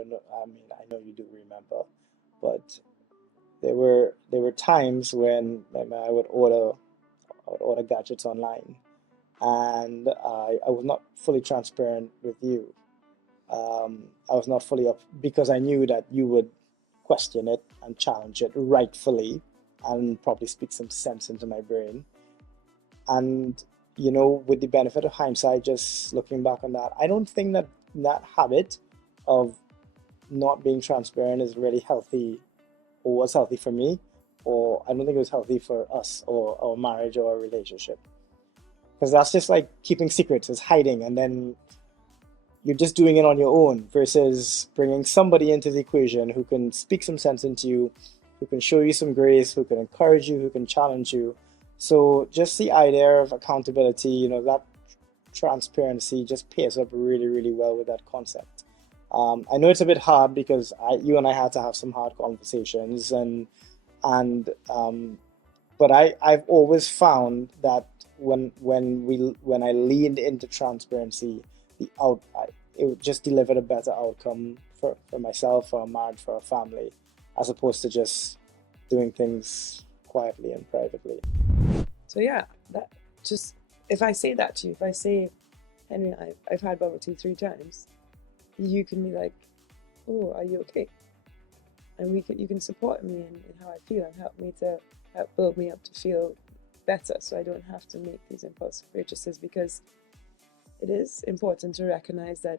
I mean, I know you do remember, but there were times when I would order gadgets online, and I was not fully transparent with you. I was not fully up because I knew that you would question it and challenge it rightfully, and probably speak some sense into my brain. And with the benefit of hindsight, just looking back on that, I don't think that that habit of not being transparent is really healthy, or was healthy for me, or I don't think it was healthy for us or our marriage or our relationship. Because that's just like keeping secrets, is hiding, and then you're just doing it on your own versus bringing somebody into the equation who can speak some sense into you, who can show you some grace, who can encourage you, who can challenge you. So just the idea of accountability, that transparency just pairs up really, really well with that concept. I know it's a bit hard because you and I had to have some hard conversations, and but I've always found that when I leaned into transparency, it just delivered a better outcome for myself, for our marriage, for our family, as opposed to just doing things quietly and privately. So yeah, that just if I say that to you, if I say, Henry, I've had bubble tea 3 times, you can be like, oh, are you okay? And you can support me in how I feel and help me to help build me up to feel better, so I don't have to make these impulsive purchases, because it is important to recognize that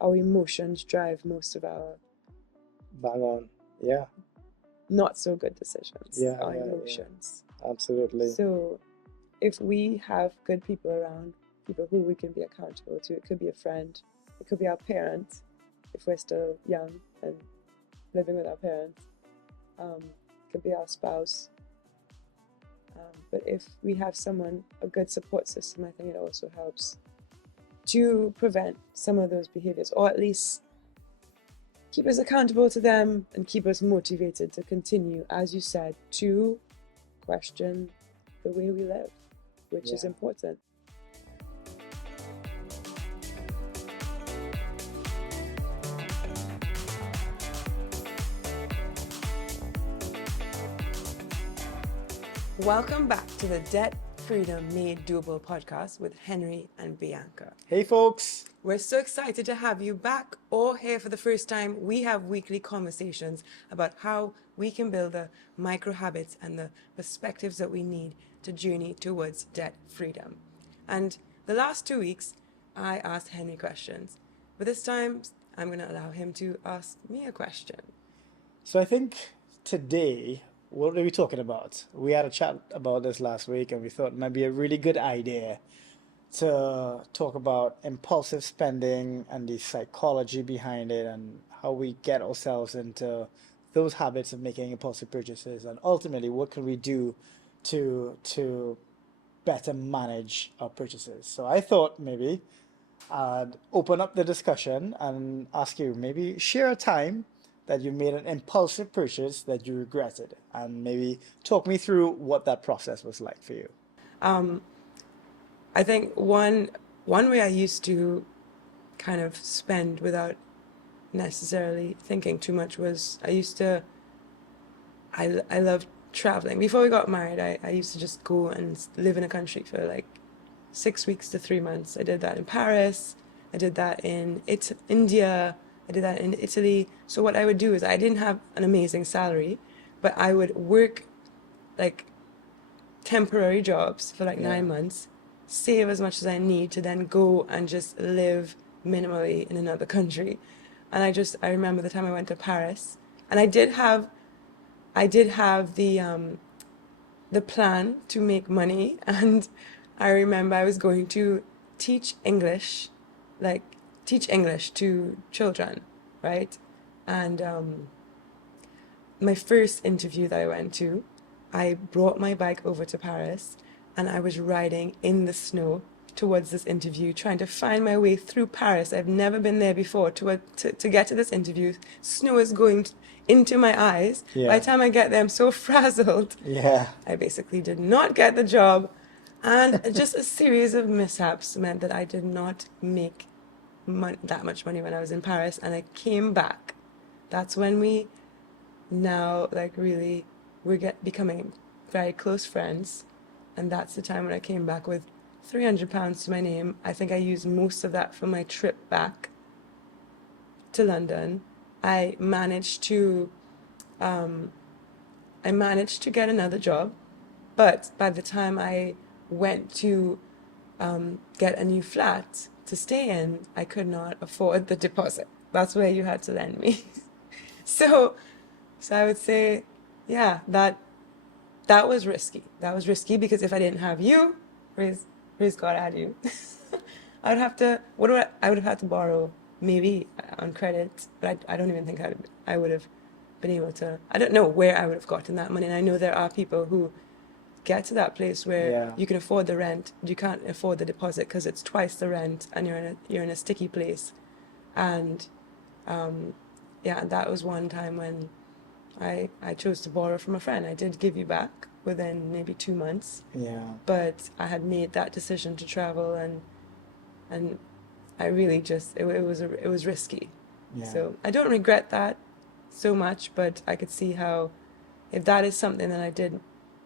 our emotions drive most of our Bang on. Yeah. not so good decisions. Yeah, our yeah, emotions. Yeah. Absolutely. So if we have good people around, people who we can be accountable to, it could be a friend, it could be our parents, if we're still young and living with our parents, it could be our spouse. But if we have a good support system, I think it also helps to prevent some of those behaviors, or at least keep us accountable to them and keep us motivated to continue, as you said, to question the way we live, which is important. Welcome back to the Debt Freedom Made Doable podcast with Henry and Bianca. Hey folks! We're so excited to have you back or here for the first time. We have weekly conversations about how we can build the micro habits and the perspectives that we need to journey towards debt freedom. And the last 2 weeks, I asked Henry questions, but this time I'm going to allow him to ask me a question. So I think today, what are we talking about? We had a chat about this last week, and we thought it might be a really good idea to talk about impulsive spending and the psychology behind it, and how we get ourselves into those habits of making impulsive purchases, and ultimately what can we do to better manage our purchases. So I thought maybe I'd open up the discussion and ask you, maybe share a time that you made an impulsive purchase that you regretted, and maybe talk me through what that process was like for you. I think one way I used to kind of spend without necessarily thinking too much was I loved traveling. Before we got married, I used to just go and live in a country for like 6 weeks to 3 months. I did that in Paris. I did that in India. I did that in Italy. So what I would do is, I didn't have an amazing salary, but I would work like temporary jobs for like 9 months, save as much as I need to then go and just live minimally in another country. And I remember the time I went to Paris, and I did have the plan to make money, and I remember I was going to teach English to children, right? And my first interview that I went to, I brought my bike over to Paris, and I was riding in the snow towards this interview, trying to find my way through Paris. I've never been there before. To get to this interview, snow is going into my eyes. By the time I get there, I'm so frazzled. I basically did not get the job, and just a series of mishaps meant that I did not make that much money when I was in Paris, and I came back that's when we now like really we're becoming very close friends, and that's the time when I came back with £300 to my name. I think I used most of that for my trip back to London. I managed to um, I managed to get another job, but by the time I went to get a new flat to stay in, I could not afford the deposit. That's where you had to lend me. so, so I would say, yeah, that was risky. That was risky because if I didn't have you, praise God, I had you. I would have to. I would have had to borrow maybe on credit, but I don't even think I would have been able to. I don't know where I would have gotten that money. And I know there are people who get to that place where Yeah. you can afford the rent, you can't afford the deposit because it's twice the rent, and you're in a sticky place. And yeah, that was one time when I chose to borrow from a friend. I did give you back within maybe 2 months, Yeah. but I had made that decision to travel, and I really just it was risky. Yeah. So I don't regret that so much, but I could see how if that is something that I did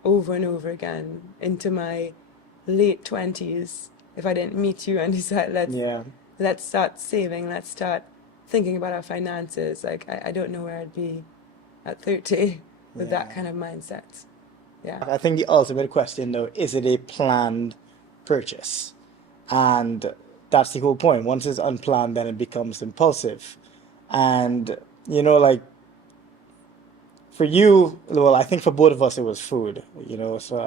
over and over again into my late 20s, if I didn't meet you and decide Yeah. let's start saving, let's start thinking about our finances, like I don't know where I'd be at 30 with that Yeah. kind of mindset. Yeah. I think the ultimate question, though, is it a planned purchase? And that's the whole point. Once it's unplanned, then it becomes impulsive. And, like for you, well, I think for both of us, it was food, so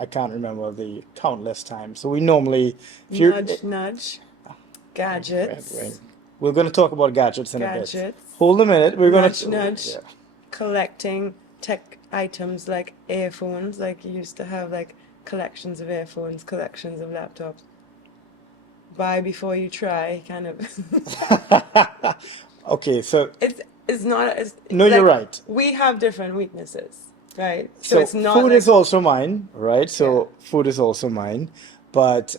I can't remember the countless times. So we normally, if you're, Nudge, nudge. right, Gadgets. we're going to talk about gadgets in a bit. Gadgets. Hold a minute. We're going Nudge, to, nudge. yeah, Collecting tech items like earphones, like you used to have like collections of earphones, collections of laptops. Buy before you try, kind of. Okay, so It's not it's no, you're like right. we have different weaknesses, right? So So it's not food like is also mine, right? yeah. So food is also mine. But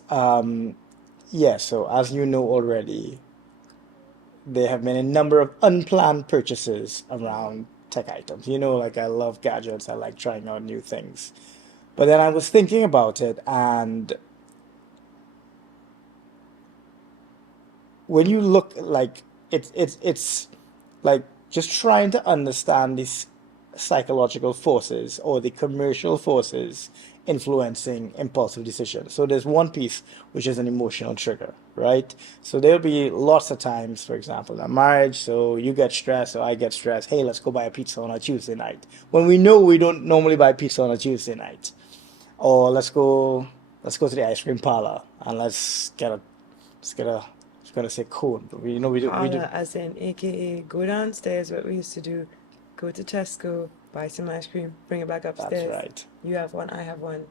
yeah, so as you know already, there have been a number of unplanned purchases around tech items. Like I love gadgets, I like trying out new things. But then I was thinking about it, and when you look like it's like just trying to understand these psychological forces or the commercial forces influencing impulsive decisions. So there's one piece which is an emotional trigger, right? So there'll be lots of times, for example, in a marriage, so you get stressed or I get stressed. Hey, let's go buy a pizza on a Tuesday night. When we know we don't normally buy pizza on a Tuesday night. Or let's go to the ice cream parlor and let's get a I was gonna say cone, but we do. Parlor as in AKA go downstairs, what we used to do, go to Tesco, buy some ice cream, bring it back That's upstairs. right. You have one, I have one.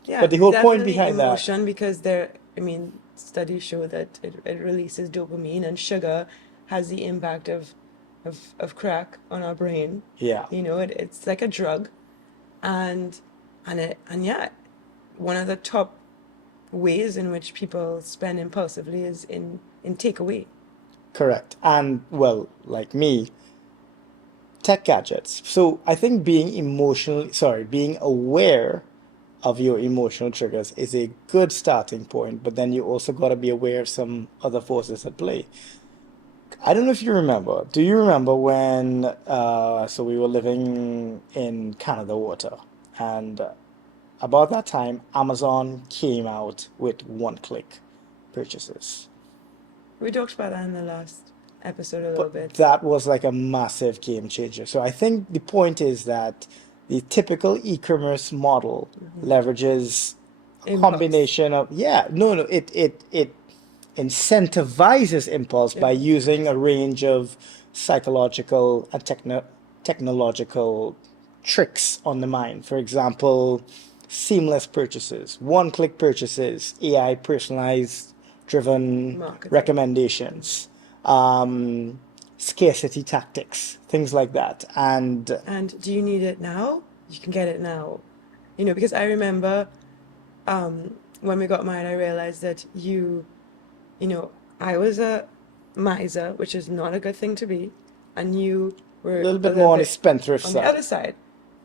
But Yeah, the whole point definitely behind that, emotion because I mean, studies show that it releases dopamine, and sugar has the impact of crack on our brain. yeah, It's like a drug, and and yeah, one of the top ways in which people spend impulsively is in takeaway. correct. And well, like me, tech gadgets. So I think being aware of your emotional triggers is a good starting point, but then you also got to be aware of some other forces at play. I don't know if you remember. Do you remember when so we were living in Canada water, and about that time Amazon came out with one-click purchases. We talked about that in the last episode a little But bit. that was like a massive game changer. So I think the point is that the typical e-commerce model leverages a Impulse. combination of, yeah, no, it incentivizes impulse by Impulse. using a range of psychological and technological tricks on the mind. For example, seamless purchases, one-click purchases, AI personalized driven Marketing. recommendations, scarcity tactics, things like that. And And do you need it now? You can get it now. Because I remember when we got married, I realized that you know, I was a miser, which is not a good thing to be, and you A we're little a bit little more on the bit spendthrift on the side. other side.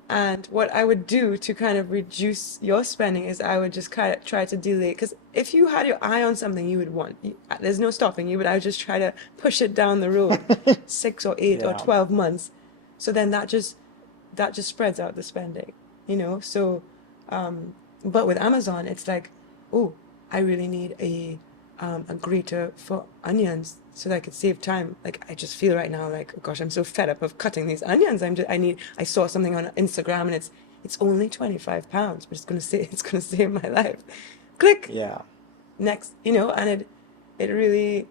And what I would do to kind of reduce your spending is I would just kind of try to delay. Because if you had your eye on something you would want, there's no stopping you, but I would just try to push it down the road 6 or 8 or Yeah, 12 months. So then that just spreads out the spending, So, but with Amazon, it's like, oh, I really need a grater for onions so that I could save time. Like I just feel right now like, oh gosh, I'm so fed up of cutting these onions. I saw something on Instagram and it's only £25, but it's gonna save my life. Click yeah. next, and it really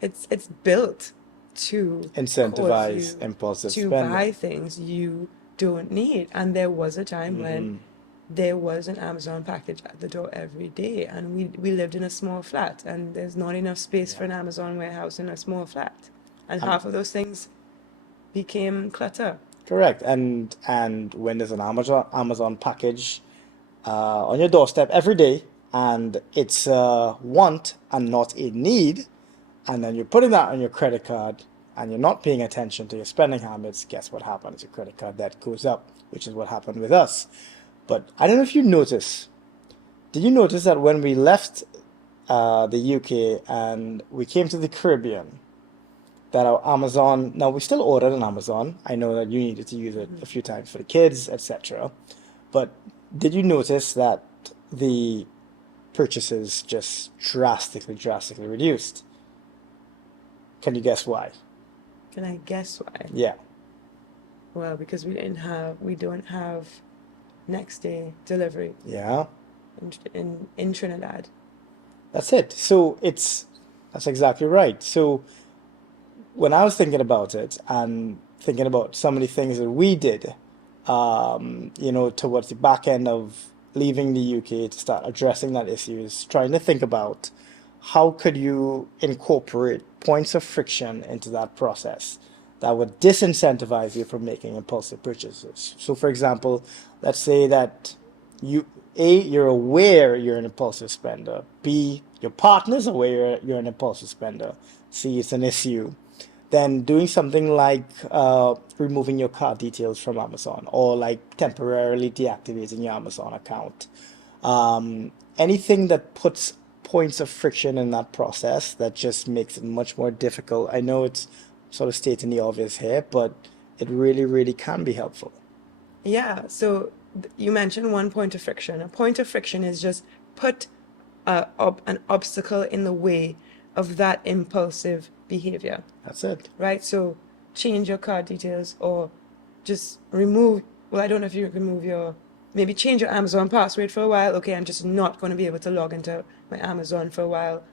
it's built to cause Incentivize you impulsive to spending. buy things you don't need. And there was a time when Hmm. there was an Amazon package at the door every day, and we lived in a small flat, and there's not enough space Yeah. for an Amazon warehouse in a small flat, and And half of those things became clutter. correct. And when there's an Amazon package on your doorstep every day, and it's a want and not a need, and then you're putting that on your credit card, and you're not paying attention to your spending habits, guess what happens? Your credit card debt goes up, which is what happened with us. But I don't know if you notice. Did you notice that when we left the UK and we came to the Caribbean, that our Amazon, now we still ordered on Amazon. I know that you needed to use it Hmm. a few times for the kids, etc. But did you notice that the purchases just drastically reduced? Can you guess why? Can I guess why? Yeah, Well, because we don't have next day delivery yeah, in Trinidad. that's it. So that's exactly right. So when I was thinking about it and thinking about some of the things that we did, towards the back end of leaving the UK to start addressing that issue, is trying to think about how could you incorporate points of friction into that process that would disincentivize you from making impulsive purchases. So, for example, let's say that you you're aware you're an impulsive spender. B, your partner's aware you're an impulsive spender. C, it's an issue. Then doing something like removing your card details from Amazon, or like temporarily deactivating your Amazon account. Anything that puts points of friction in that process that just makes it much more difficult. I know it's sort of stating the obvious here, but it really can be helpful. Yeah, so you mentioned one point of friction. A point of friction is just put an obstacle in the way of that impulsive behavior, That's it. right? So change your card details or just remove, well, I don't know if you remove maybe change your Amazon password for a while. Okay, I'm just not going to be able to log into my Amazon for a while.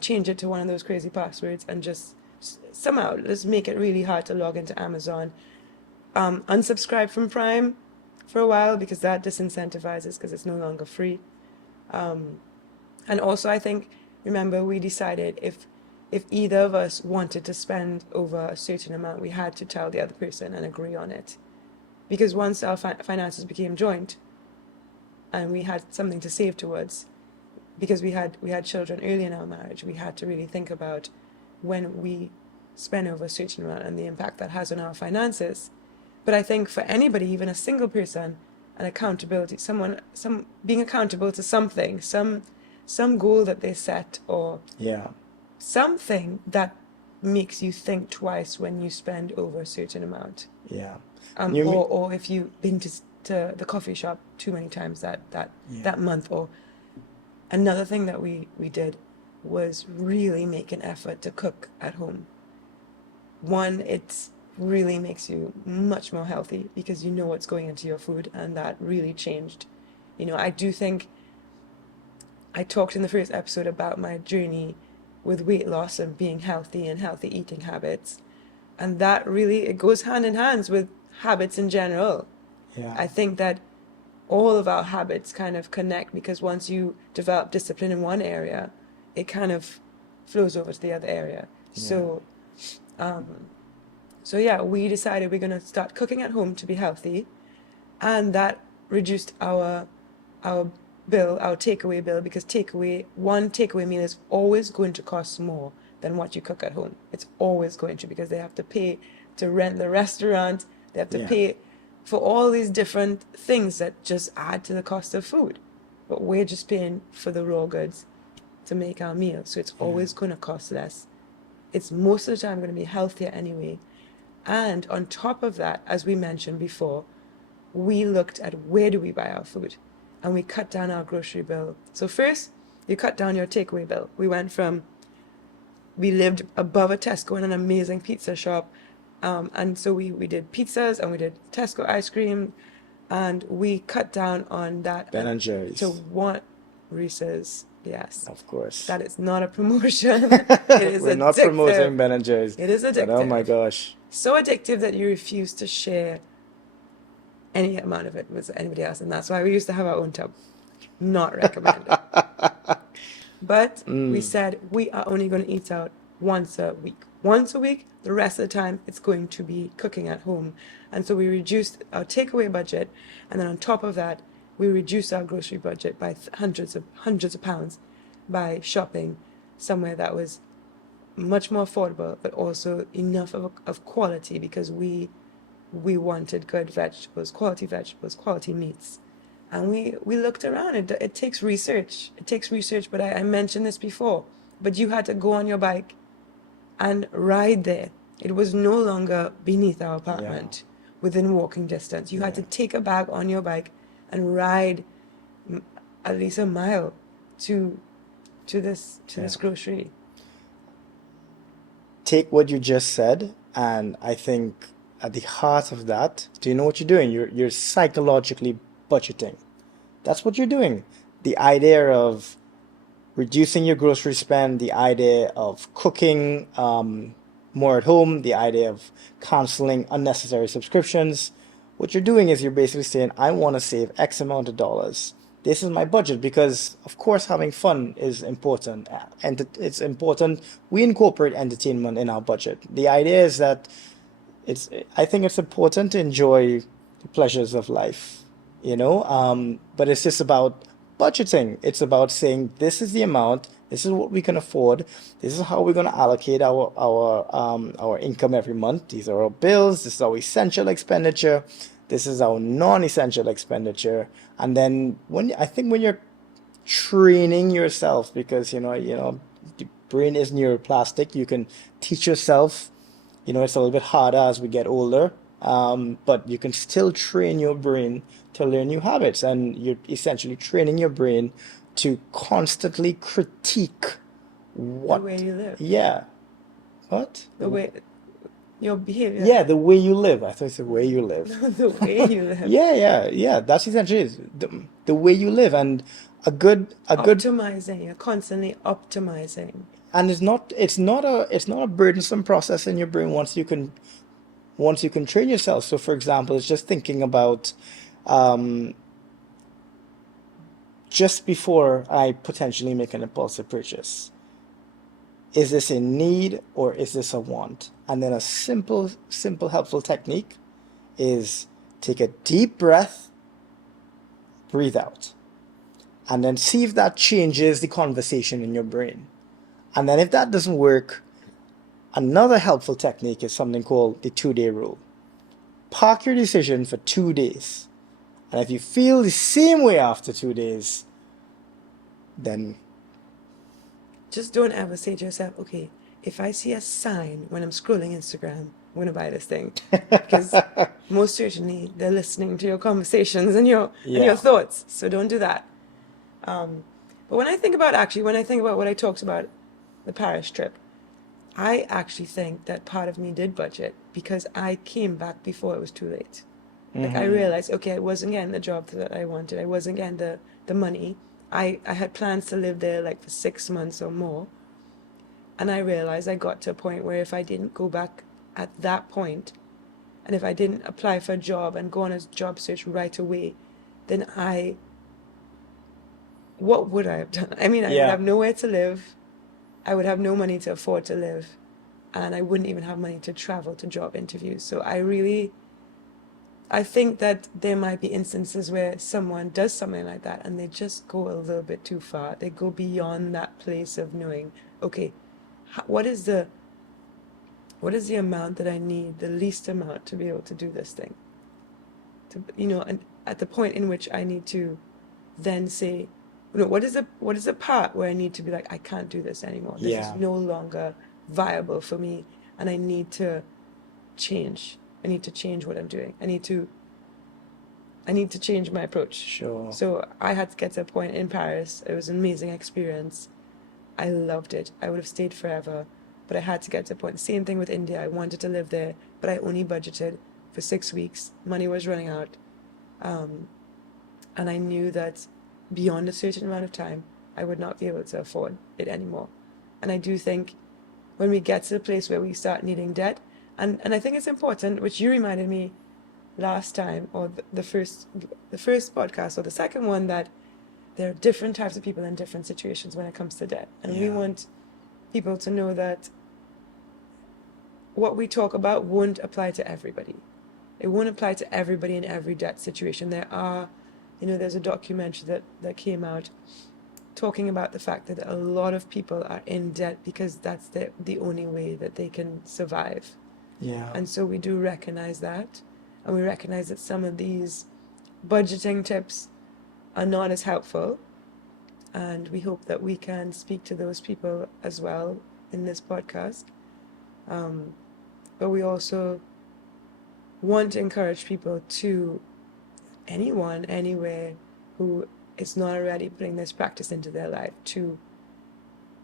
Change it to one of those crazy passwords and just somehow just make it really hard to log into Amazon. Unsubscribe from Prime for a while because that disincentivizes because it's no longer free. Um, and also, I think, remember, we decided if either of us wanted to spend over a certain amount, we had to tell the other person and agree on it. Because once our finances became joint and we had something to save towards, because we had children early in our marriage, we had to really think about when we spend over a certain amount and the impact that has on our finances. But I think for anybody, even a single person, an accountability, some being accountable to something, some goal that they set or Yeah, something that makes you think twice when you spend over a certain amount. yeah. Um, You mean, or or if you've been to the coffee shop too many times that yeah, month. Or another thing that we did was really make an effort to cook at home. One, it really makes you much more healthy because you know what's going into your food, and that really changed. I do think I talked in the first episode about my journey with weight loss and being healthy and healthy eating habits. And that really, it goes hand in hand with habits in general. yeah, I think that all of our habits kind of connect because once you develop discipline in one area, it kind of flows over to the other area. yeah, Um, so yeah, we decided we're gonna start cooking at home to be healthy, and that reduced our bill, our takeaway bill, because one takeaway meal is always going to cost more than what you cook at home. It's always going to because they have to pay to rent the restaurant, they have to Yeah. pay for all these different things that just add to the cost of food. But we're just paying for the raw goods to make our meal, so it's always going to cost less. It's most of the time going to be healthier anyway. And on top of that, as we mentioned before, we looked at where do we buy our food, and we cut down our grocery bill. So first, you cut down your takeaway bill. We lived above a Tesco in an amazing pizza shop, and so we did pizzas and we did Tesco ice cream, and we cut down on that Ben and to Jerry's, one Reese's. Yes, of course. that is not a promotion. It is We're not promoting addictive. Ben and Jerry's, It is but oh my addictive. gosh. So addictive that you refuse to share any amount of it with anybody else, and that's why we used to have our own tub. Not recommended. But we said we are only going to eat out once a week. Once a week, the rest of the time it's going to be cooking at home. And so we reduced our takeaway budget, and then on top of that, we reduced our grocery budget by hundreds of pounds by shopping somewhere that was much more affordable, but also enough of quality, because we wanted good vegetables, quality meats. And we looked around. It takes research. It takes research, but I mentioned this before. But you had to go on your bike and ride there. It was no longer beneath our apartment, within walking distance. You had to take a bag on your bike and ride at least a mile to this grocery. Take what you just said, and I think at the heart of that, do you know what you're doing? You're psychologically budgeting. That's what you're doing. The idea of reducing your grocery spend, the idea of cooking more at home, the idea of canceling unnecessary subscriptions. What you're doing is you're basically saying, I want to save X amount of dollars. This is my budget, because of course having fun is important, and it's important we incorporate entertainment in our budget. The idea is that I think it's important to enjoy the pleasures of life, but it's just about budgeting. It's about saying, this is the amount, this is what we can afford, this is how we're going to allocate our income every month. These are our bills, this is our essential expenditure, this is our non-essential expenditure. And then when you're training yourself, because the brain is neuroplastic, you can teach yourself. It's a little bit harder as we get older, but you can still train your brain to learn new habits, and you're essentially training your brain to constantly critique The way you live. Yeah. What? The way your behavior. Yeah, the way you live. I thought it's the way you live. The way you live. Yeah. That's essentially it. The way you live, and a good Optimizing. You're constantly optimizing. and it's not a burdensome process in your brain once you can train yourself. So for example, it's just thinking about just before I potentially make an impulsive purchase. Is this a need or is this a want? And then a simple helpful technique is take a deep breath, breathe out, and then see if that changes the conversation in your brain. And then if that doesn't work, another helpful technique is something called the 2-day rule. Park your decision for 2 days. And if you feel the same way after 2 days, then just don't ever say to yourself, okay, if I see a sign when I'm scrolling Instagram, I'm going to buy this thing. Because most certainly they're listening to your conversations and your thoughts. So don't do that. But when I think about what I talked about, the Paris trip, I actually think that part of me did budget because I came back before it was too late. Like I realized, okay, I wasn't getting the job that I wanted. I wasn't getting the money. I had plans to live there like for 6 months or more. And I realized I got to a point where if I didn't go back at that point, and if I didn't apply for a job and go on a job search right away, then what would I have done? I mean, I would have nowhere to live. I would have no money to afford to live. And I wouldn't even have money to travel to job interviews. So I think that there might be instances where someone does something like that and they just go a little bit too far. They go beyond that place of knowing, okay, what is the what is the amount that I need, the least amount to be able to do this thing? And at the point in which I need to then say, what is the part where I need to be like, I can't do this anymore. This is Yeah, no longer viable for me, and I need to change. I need to change what I'm doing. I need to change my approach. sure. So I had to get to a point in Paris. It was an amazing experience. I loved it. I would have stayed forever, but I had to get to a point. Same thing with India. I wanted to live there, but I only budgeted for 6 weeks. Money was running out. And I knew that beyond a certain amount of time, I would not be able to afford it anymore. And I do think when we get to the place where we start needing debt, and I think it's important, which you reminded me last time, or the first podcast, or the second one, that there are different types of people in different situations when it comes to debt. And we Yeah, want people to know that what we talk about won't apply to everybody. It won't apply to everybody in every debt situation. There's a documentary that came out talking about the fact that a lot of people are in debt because that's the only way that they can survive. yeah, And so we do recognize that. And we recognize that some of these budgeting tips are not as helpful. And we hope that we can speak to those people as well in this podcast. But we also want to encourage people anyone, anywhere, who is not already putting this practice into their life, to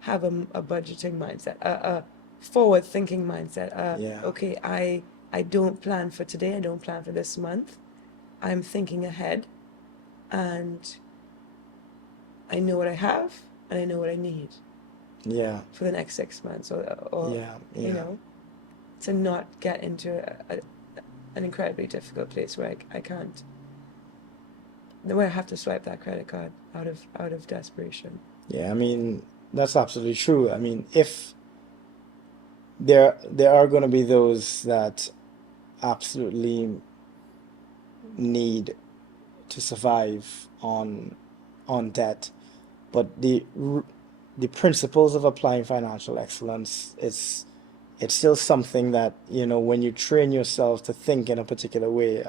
have a budgeting mindset, a forward-thinking mindset. yeah, Okay, I don't plan for today. I don't plan for this month. I'm thinking ahead, and I know what I have, and I know what I need yeah, for the next 6 months, or yeah, to not get into an incredibly difficult place where I can't, where I have to swipe that credit card out of desperation. yeah. I mean, that's absolutely true. I mean, if there are going to be those that absolutely need to survive on debt, but the principles of applying financial excellence, it's still something that, when you train yourself to think in a particular way,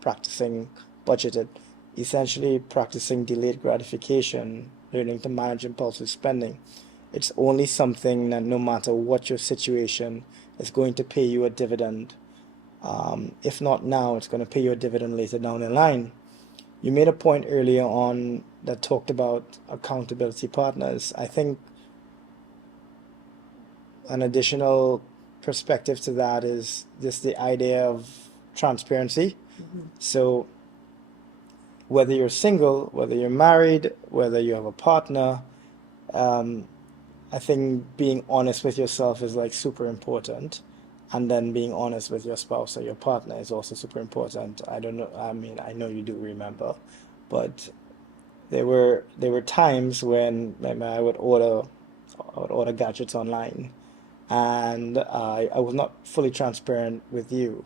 practicing budgeted, essentially practicing delayed gratification, learning to manage impulsive spending. It's only something that, no matter what your situation, is going to pay you a dividend. If not now, it's going to pay you a dividend later down the line. You made a point earlier on that talked about accountability partners. I think an additional perspective to that is just the idea of transparency. Mm-hmm. So whether you're single, whether you're married, whether you have a partner, um, I think being honest with yourself is like super important. And then being honest with your spouse or your partner is also super important. I don't know, I mean, I know you do remember, but there were times when I would order gadgets online, and I was not fully transparent with you.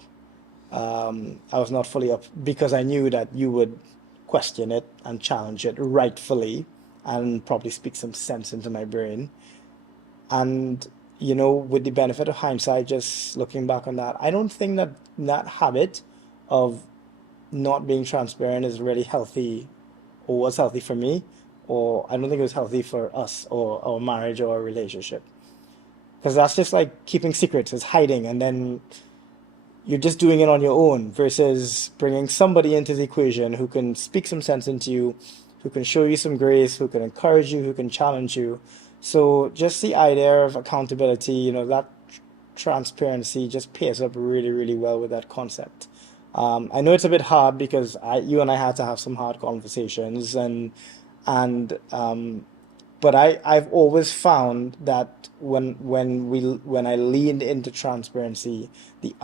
I was not fully up because I knew that you would question it and challenge it rightfully and probably speak some sense into my brain. And, with the benefit of hindsight, just looking back on that, I don't think that that habit of not being transparent is really healthy, or was healthy for me, or I don't think it was healthy for us or our marriage or our relationship. Because that's just like keeping secrets, it's hiding, and then you're just doing it on your own versus bringing somebody into the equation who can speak some sense into you, who can show you some grace, who can encourage you, who can challenge you. So just the idea of accountability, that transparency just pairs up really, really well with that concept. I know it's a bit hard because you and I had to have some hard conversations, and but I've always found that when I leaned into transparency, it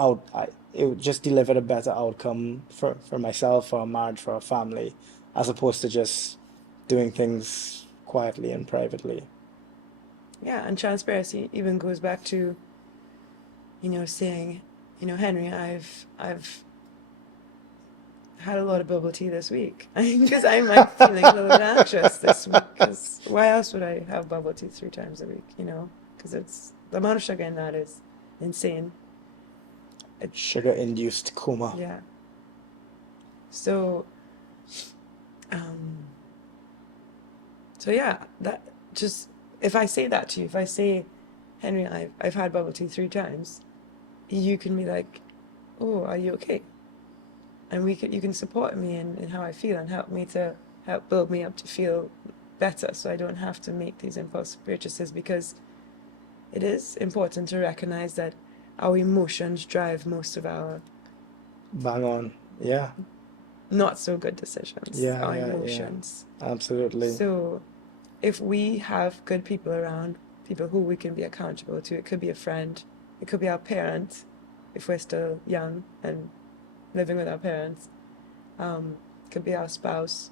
just delivered a better outcome for myself, for our marriage, for our family, as opposed to just doing things quietly and privately. Yeah, and transparency even goes back to, saying, Henry, I've had a lot of bubble tea this week because I'm like feeling a little bit anxious this week. Because why else would I have bubble tea 3 times a week? Because it's the amount of sugar in that is insane. Sugar-induced coma. Yeah. So, um, so yeah, that just if I say that to you, if I say, Henry, I've had bubble tea 3 times, you can be like, oh, are you okay? And you can support me in how I feel and help build me up to feel better, so I don't have to make these impulsive purchases, because it is important to recognize that our emotions drive most of our Bang on. Yeah. not so good decisions, Yeah, our yeah, yeah. emotions. Absolutely. So if we have good people around, people who we can be accountable to, it could be a friend, it could be our parents if we're still young and living with our parents, it could be our spouse.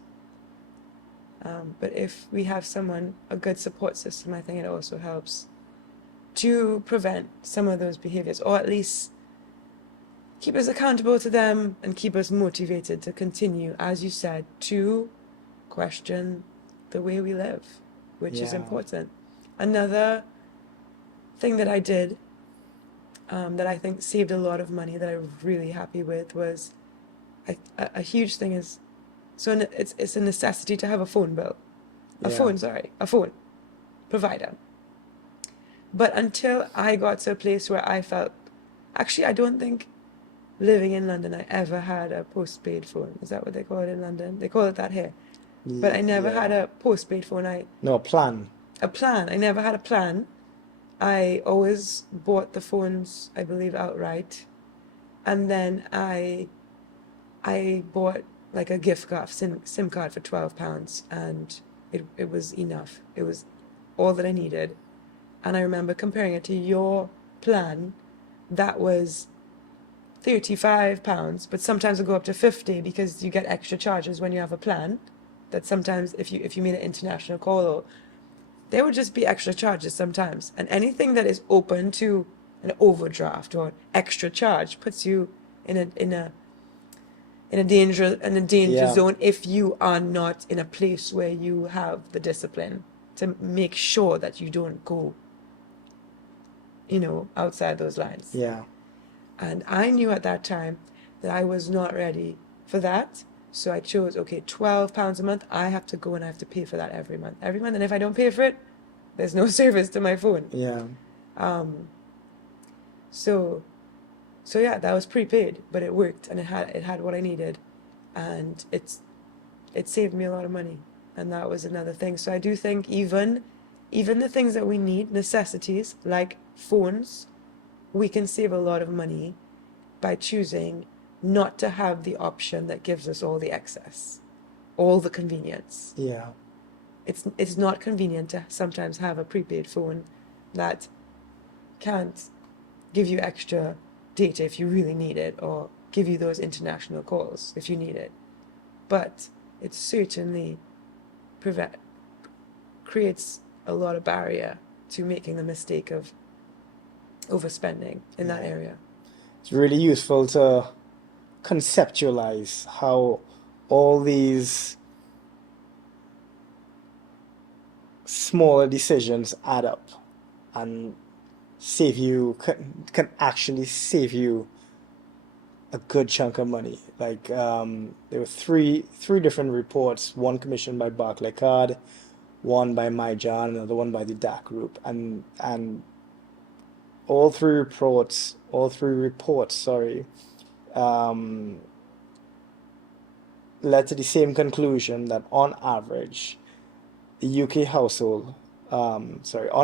But if we have someone, a good support system, I think it also helps to prevent some of those behaviors, or at least keep us accountable to them and keep us motivated to continue, as you said, to question the way we live, which is Yeah. important. Another thing that I did, that I think saved a lot of money, that I'm really happy with, was a huge thing is, so it's a necessity to have a phone bill. A Yeah. phone provider. But until I got to a place where I felt, actually, I don't think living in London I ever had a postpaid phone. Is that what they call it in London? They call it that here. But I never had Yeah. a postpaid phone. No, plan. A plan. I never had a plan. I always bought the phones, I believe, outright. And then I bought like a gift card, SIM card for £12, and it was enough. It was all that I needed. And I remember comparing it to your plan, that was £35, but sometimes it'll go up to 50 because you get extra charges when you have a plan. That sometimes if you made an international call, or there would just be extra charges sometimes. And anything that is open to an overdraft or extra charge puts you in a danger Yeah. zone if you are not in a place where you have the discipline to make sure that you don't go outside those lines. Yeah. And I knew at that time that I was not ready for that. So I chose, okay, £12 a month. I have to go and I have to pay for that every month. Every month. And if I don't pay for it, there's no service to my phone. Yeah. So yeah, that was prepaid, but it worked, and it had what I needed, and it saved me a lot of money. And that was another thing. So I do think even the things that we need, necessities like phones, we can save a lot of money by choosing not to have the option that gives us all the excess, all the convenience. Yeah. It's not convenient to sometimes have a prepaid phone that can't give you extra data if you really need it, or give you those international calls if you need it. But it certainly creates a lot of barrier to making the mistake of overspending in that area. It's really useful to conceptualize how all these smaller decisions add up and can actually save you a good chunk of money. Like there were three different reports, one commissioned by Barclaycard, one by MyJohn, another one by the DAC Group, and all three reports, sorry, led to the same conclusion that on average, the UK household, on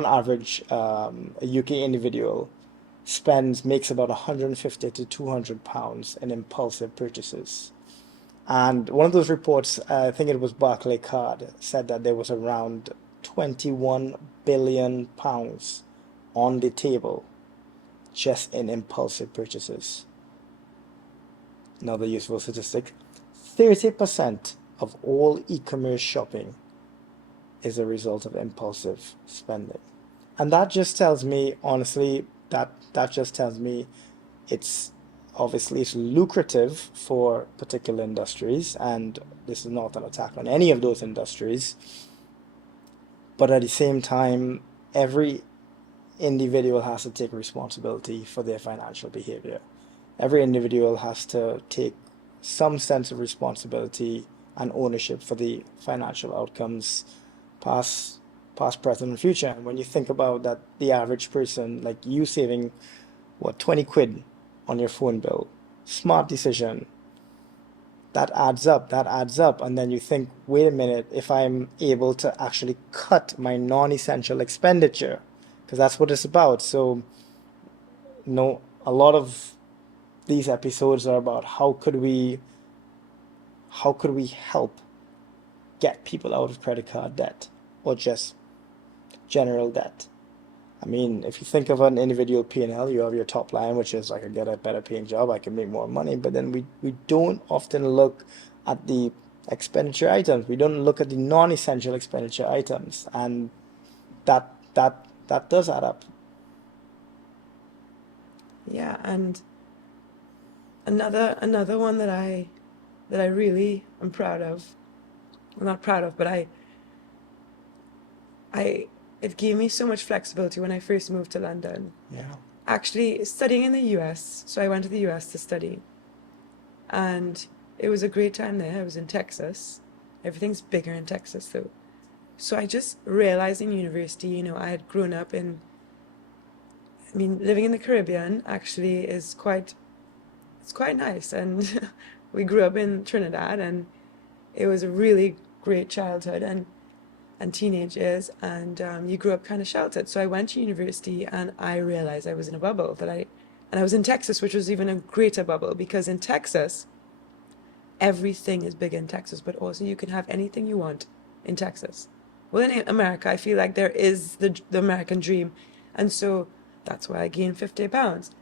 average, a UK individual makes about 150 to 200 pounds in impulsive purchases. And one of those reports, I think it was Barclaycard, said that there was around 21 billion pounds on the table just in impulsive purchases. Another useful statistic, 30% of all e-commerce shopping is a result of impulsive spending. And that just tells me, honestly, that just tells me it's lucrative for particular industries, and this is not an attack on any of those industries. But at the same time, every individual has to take responsibility for their financial behavior. Every individual has to take some sense of responsibility and ownership for the financial outcomes, past, present, and future. And when you think about that, the average person, like you saving, what, 20 quid on your phone bill, smart decision, that adds up, that adds up. And then you think, wait a minute, if I'm able to actually cut my non-essential expenditure, because that's what it's about. So, a lot of these episodes are about how could we help get people out of credit card debt or just general debt. I mean, if you think of an individual P&L, you have your top line, which is I can get a better paying job, I can make more money, but then we don't often look at the expenditure items. We don't look at the non-essential expenditure items, and that does add up. Yeah, and another one that I really am proud of. Well, not proud of, but I it gave me so much flexibility when I first moved to London. Yeah. Actually, studying in the US, so I went to the US to study, and it was a great time there. I was in Texas. Everything's bigger in Texas, though. So I just realized in university, I had grown up I mean, living in the Caribbean actually it's quite nice. And we grew up in Trinidad, and it was a really great childhood and teenage years, and you grew up kind of sheltered. So I went to university, and I realized I was in a bubble and I was in Texas, which was even a greater bubble, because in Texas, everything is big in Texas, but also you can have anything you want in Texas. Well, in America, I feel like there is the American dream, and so that's why I gained 50 pounds.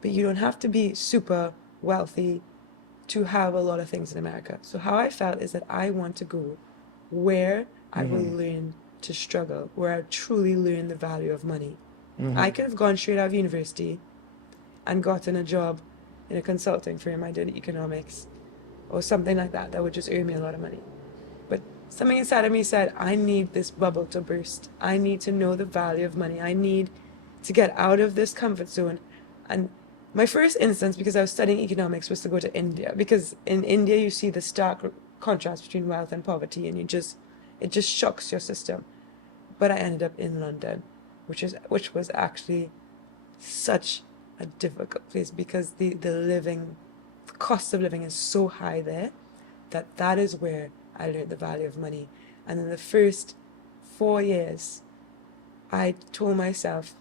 But you don't have to be super wealthy to have a lot of things in America. So how I felt is that I want to go where I will learn to struggle, where I truly learn the value of money. I could have gone straight out of university and gotten a job in a consulting firm. I did economics or something like that that would just earn me a lot of money. But something inside of me said, I need this bubble to burst. I need to know the value of money. I need to get out of this comfort zone. And my first instance, because I was studying economics, was to go to India, because in India you see the stark contrast between wealth and poverty, and it just shocks your system. But I ended up in London, which was actually such a difficult place, because the cost of living is so high there that is where I learned the value of money. And in the first 4 years, I told myself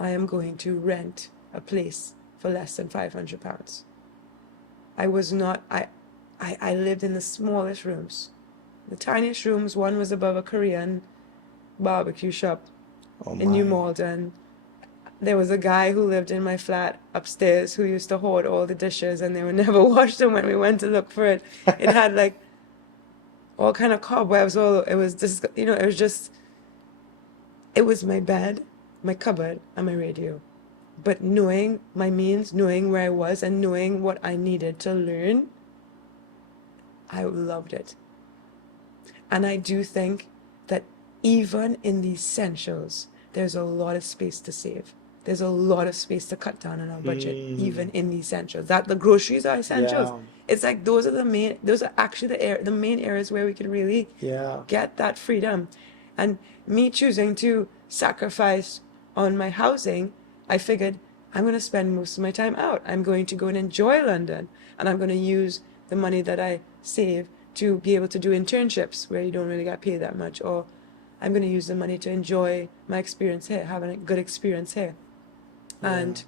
I am going to rent a place for less than £500. I was not, I lived in the smallest rooms. The tiniest rooms, one was above a Korean barbecue shop in New Malden. There was a guy who lived in my flat upstairs who used to hoard all the dishes, and they were never washed. And when we went to look for it, it had like all kind of cobwebs. It was just, it was my bed, my cupboard, and my radio. But knowing my means, knowing where I was, and knowing what I needed to learn, I loved it. And I do think that even in the essentials, there's a lot of space to save. There's a lot of space to cut down on our budget, even in the essentials. That the groceries are essentials. Yeah. It's like those are actually the main areas where we can really get that freedom. And me choosing to sacrifice on my housing, I figured I'm going to spend most of my time out. I'm going to go and enjoy London, and I'm going to use the money that I save to be able to do internships where you don't really get paid that much, or I'm going to use the money to enjoy my experience here, having a good experience here. And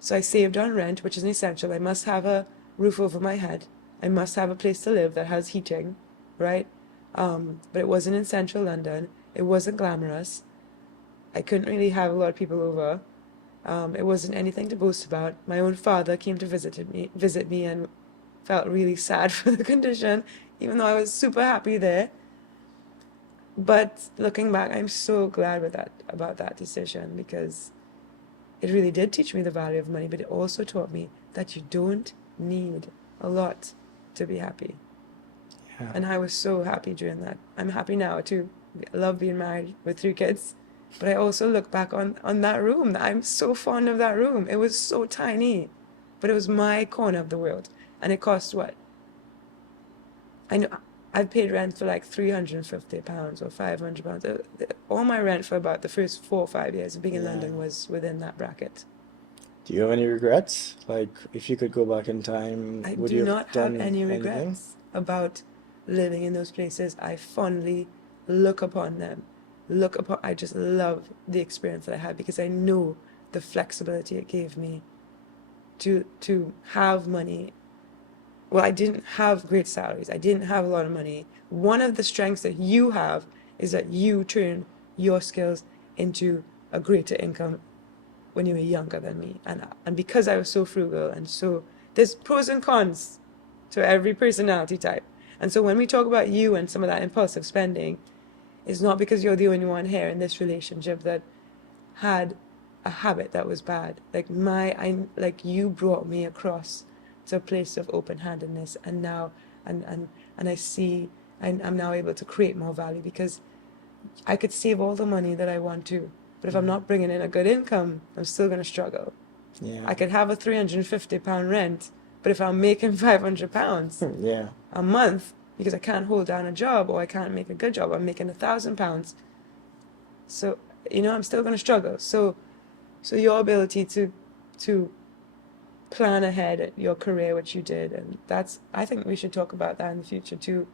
so I saved on rent, which is an essential. I must have a roof over my head. I must have a place to live that has heating, right? But it wasn't in central London. It wasn't glamorous. I couldn't really have a lot of people over. It wasn't anything to boast about. My own father came to visit me and felt really sad for the condition, even though I was super happy there. But looking back, I'm so glad about that decision, because it really did teach me the value of money, but it also taught me that you don't need a lot to be happy. Yeah. And I was so happy during that. I'm happy now too. I love being married with 3 kids. But I also look back on that room. I'm so fond of that room. It was so tiny, but it was my corner of the world. And it cost what? I know I've paid rent for like £350 or £500. All my rent for about the first 4 or 5 years of being in Yeah. London was within that bracket. Do you have any regrets? Like, if you could go back in time, I would do you have not have done any anything? regrets about living in those places. I fondly look upon them. I just love the experience that I had because I know the flexibility it gave me to have money. Well, I didn't have great salaries. I didn't have a lot of money. One of the strengths that you have is that you turn your skills into a greater income when you were younger than me. And because I was so frugal and so there's pros and cons to every personality type. And so when we talk about you and some of that impulsive spending, it's not because you're the only one here in this relationship that had a habit that was bad. Like you brought me across to a place of open-handedness, and now, and I see, I'm now able to create more value because I could save all the money that I want to, but if I'm not bringing in a good income, I'm still going to struggle. Yeah. I could have a £350 rent, but if I'm making £500 Yeah. a month because I can't hold down a job or I can't make a good job, I'm making £1,000. So I'm still going to struggle. So your ability to plan ahead your career, which you did, and I think we should talk about that in the future too,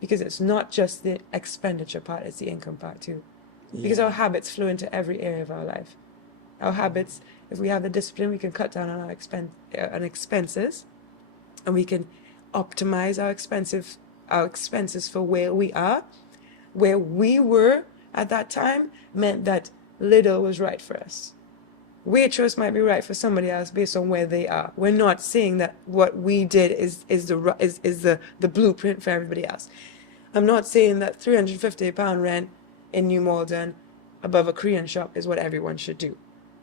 because it's not just the expenditure part; it's the income part too. Because Yeah. our habits flow into every area of our life. Our habits, if we have the discipline, we can cut down on on expenses, and we can optimize our expenses for where we are. Where we were at that time meant that little was right for us. Waitress might be right for somebody else based on where they are. We're not saying that what we did is the blueprint for everybody else. I'm not saying that £350 rent in New Malden above a Korean shop is what everyone should do.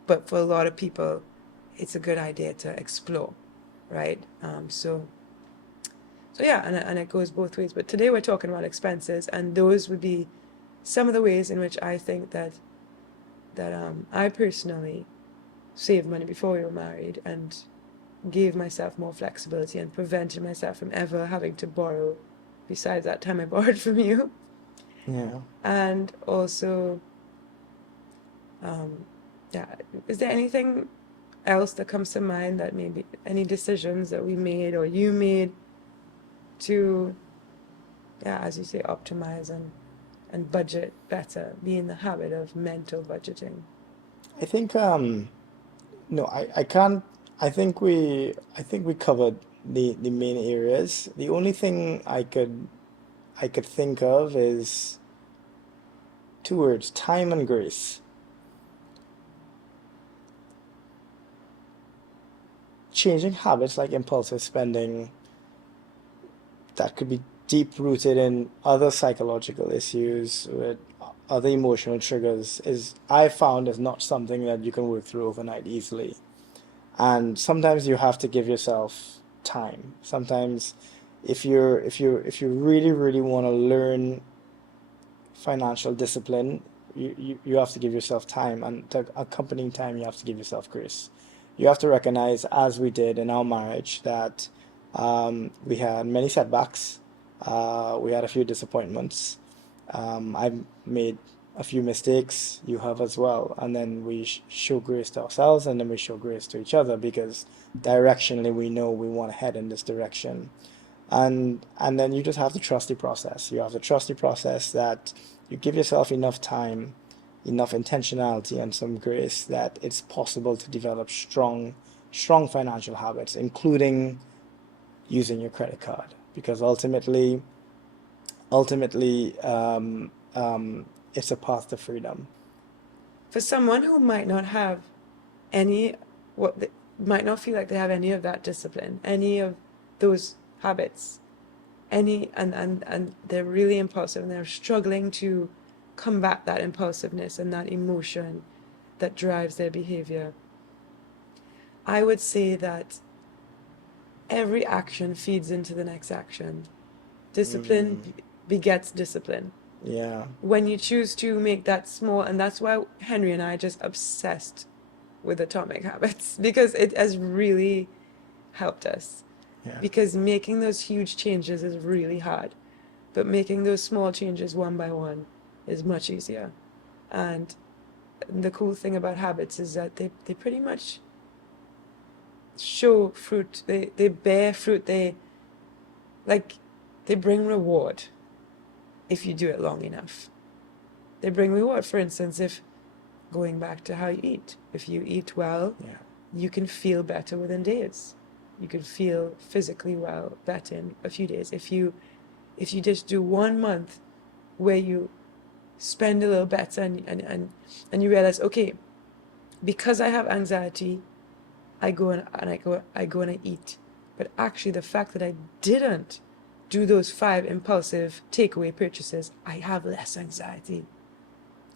But for a lot of people, it's a good idea to explore, right? So yeah, and it goes both ways. But today we're talking about expenses, and those would be some of the ways in which I think that I personally saved money before we were married and gave myself more flexibility and prevented myself from ever having to borrow, besides that time I borrowed from you. Yeah. And also, yeah, is there anything else that comes to mind that maybe any decisions that we made or you made to, yeah, as you say, optimize and budget better, be in the habit of mental budgeting? I think no, I can't. I think we covered the main areas. The only thing I could think of is two words: time and grace. Changing habits like impulsive spending that could be deep rooted in other psychological issues with other emotional triggers is I found is not something that you can work through overnight easily. And sometimes you have to give yourself time. Sometimes if you really really want to learn financial discipline, you have to give yourself time, and to accompanying time, you have to give yourself grace. You have to recognize, as we did in our marriage, that we had many setbacks, we had a few disappointments. I've made a few mistakes, you have as well, and then we show grace to ourselves, and then we show grace to each other because directionally we know we want to head in this direction. And then you just have to trust the process. You have to trust the process that you give yourself enough time, enough intentionality, and some grace that it's possible to develop strong financial habits, including using your credit card. Because ultimately, it's a path to freedom. For someone who might not have any, what they, might not feel like they have any of that discipline, any of those habits, and they're really impulsive and they're struggling to combat that impulsiveness and that emotion that drives their behavior, I would say that every action feeds into the next action. Discipline Mm, begets discipline. Yeah. When you choose to make that small, and that's why Henry and I are just obsessed with Atomic Habits, because it has really helped us. Yeah. Because making those huge changes is really hard, but making those small changes one by one is much easier. And the cool thing about habits is that they pretty much show fruit. They bear fruit. They bring reward if you do it long enough. They bring reward. For instance, if going back to how you eat, if you eat well, Yeah. you can feel better within days. You can feel physically well better in a few days. If you just do 1 month where you spend a little better and you realize, okay, because I have anxiety, I go and I eat. But actually the fact that I didn't do those 5 impulsive takeaway purchases, I have less anxiety.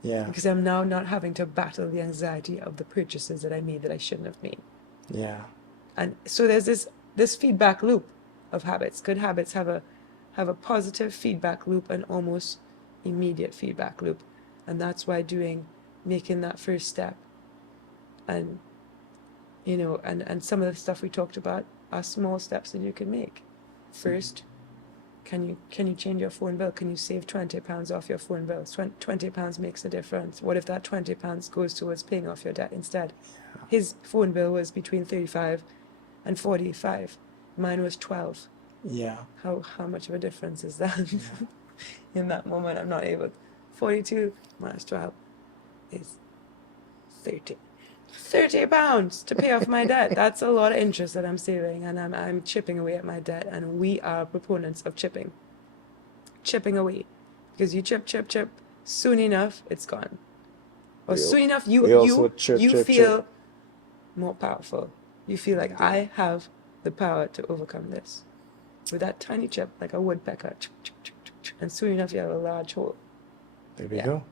Yeah. Because I'm now not having to battle the anxiety of the purchases that I made that I shouldn't have made. Yeah. And so there's this feedback loop of habits. Good habits have a positive feedback loop and almost immediate feedback loop. And that's why making that first step and and some of the stuff we talked about are small steps that you can make. First, can you change your phone bill? Can you save £20 off your phone bill? £20 makes a difference. What if that £20 goes towards paying off your debt instead? His phone bill was between 35 and 45. Mine was 12. Yeah. How much of a difference is that? Yeah. In that moment, I'm not able. 42 minus 12 is 30. £30 to pay off my debt. That's a lot of interest that I'm saving, and I'm chipping away at my debt. And we are proponents of chipping away, because you chip, soon enough it's gone, or soon enough you feel more powerful. You feel like I have the power to overcome this with that tiny chip, like a woodpecker, and soon enough you have a large hole. There we go.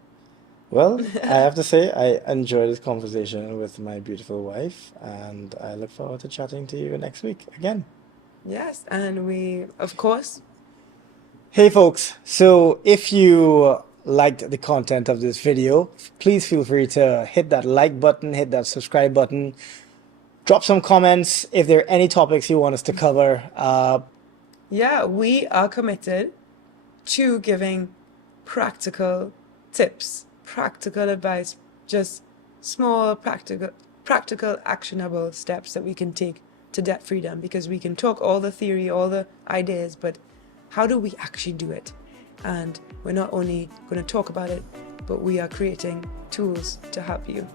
Well, I have to say, I enjoyed this conversation with my beautiful wife, and I look forward to chatting to you next week again. Yes, and we, of course. Hey folks, so if you liked the content of this video, please feel free to hit that like button, hit that subscribe button, drop some comments if there are any topics you want us to cover. Yeah, we are committed to giving practical tips, practical advice, just small practical actionable steps that we can take to debt freedom, because we can talk all the theory, all the ideas, but how do we actually do it? And we're not only going to talk about it, but we are creating tools to help you,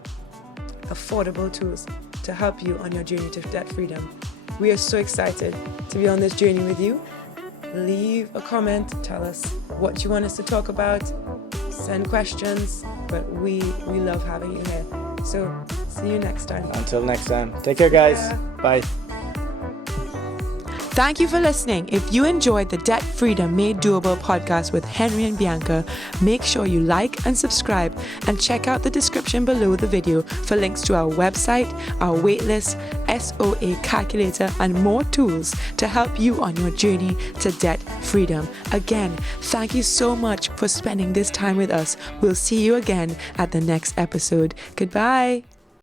affordable tools to help you on your journey to debt freedom. We are so excited to be on this journey with you. Leave a comment, tell us what you want us to talk about, send questions, but we love having you here. So see you next time. Until next time, take care guys. Yeah. Bye. Thank you for listening. If you enjoyed the Debt Freedom Made Doable podcast with Henry and Bianca, make sure you like and subscribe, and check out the description below the video for links to our website, our waitlist, SOA calculator, and more tools to help you on your journey to debt freedom. Again, thank you so much for spending this time with us. We'll see you again at the next episode. Goodbye.